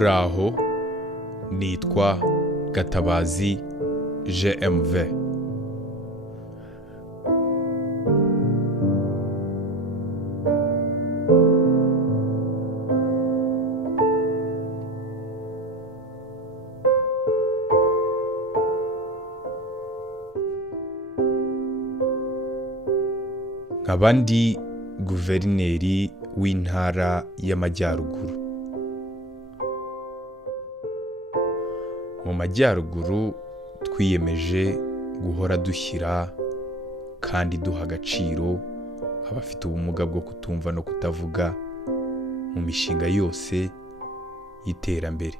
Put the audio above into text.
Muraho, nitwa Gatabazi GMV. Nkaba ndi guverineri w'intara y'Amajyaruguru. Mu Majyaruguru twiyemeje guhora dushyira kandi duha agaciro abafite ubumuga bwo kutumva no kutavuga mu mishinga yose y'iterambere.